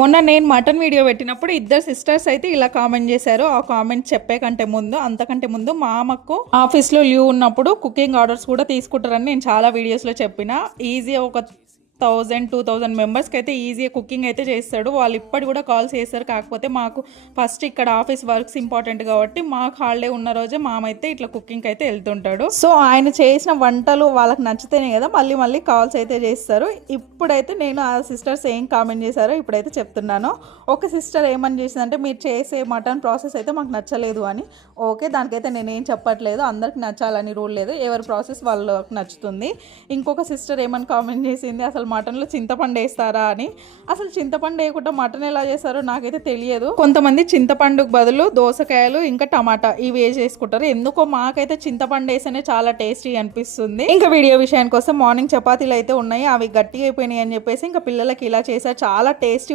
మొన్న నేను mutton video పెట్టినప్పుడు ఇద్దరు సిస్టర్స్ అయితే ఇలా కామెంట్ చేశారు. ఆ కామెంట్ చెప్పే కంటే ముందు అంతకంటే ముందు మా అమ్మకు ఆఫీస్లో లీవ్ ఉన్నప్పుడు కుకింగ్ ఆర్డర్స్ కూడా తీసుకుంటారని నేను చాలా వీడియోస్లో చెప్పిన. ఈజీ ఒక థౌజండ్ టూ థౌజండ్ మెంబర్స్కి అయితే ఈజీగా కుకింగ్ అయితే చేస్తాడు. వాళ్ళు ఇప్పటి కూడా కాల్స్ చేస్తారు. కాకపోతే మాకు ఫస్ట్ ఇక్కడ ఆఫీస్ వర్క్స్ ఇంపార్టెంట్ కాబట్టి మాకు హాలిడే ఉన్న రోజే మామైతే ఇట్లా కుకింగ్కి అయితే వెళ్తుంటాడు. సో ఆయన చేసిన వంటలు వాళ్ళకి నచ్చితేనే కదా మళ్ళీ మళ్ళీ కాల్స్ అయితే చేస్తారు. ఇప్పుడైతే నేను ఆ సిస్టర్స్ ఏం కామెంట్ చేశారో ఇప్పుడైతే చెప్తున్నాను. ఒక సిస్టర్ ఏమని చేసిందంటే మీరు చేసే మటన్ ప్రాసెస్ అయితే మాకు నచ్చలేదు అని. ఓకే దానికైతే నేనేం చెప్పట్లేదు. అందరికి నచ్చాలని రూల్ లేదు. ఎవరి ప్రాసెస్ వాళ్ళకి నచ్చుతుంది. ఇంకొక సిస్టర్ ఏమని కామెంట్ చేసింది? అసలు మటన్లో చింతపండు వేస్తారా అని. అసలు చింతపండు వేయకుండా మటన్ ఎలా చేస్తారో నాకైతే తెలియదు. కొంతమంది చింతపండుకు బదులు దోసకాయలు ఇంకా టమాటా ఇవి వేసేసుకుంటారు ఎందుకో మాకైతే చింతపండు వేస్తేనే చాలా టేస్టీ అనిపిస్తుంది. ఇంకా వీడియో విషయానికి వస్తే మార్నింగ్ చపాతీలు అయితే ఉన్నాయి. అవి గట్టిగా అయిపోయినాయి అని చెప్పేసి ఇంకా పిల్లలకి ఇలా చేశారు చాలా టేస్టీ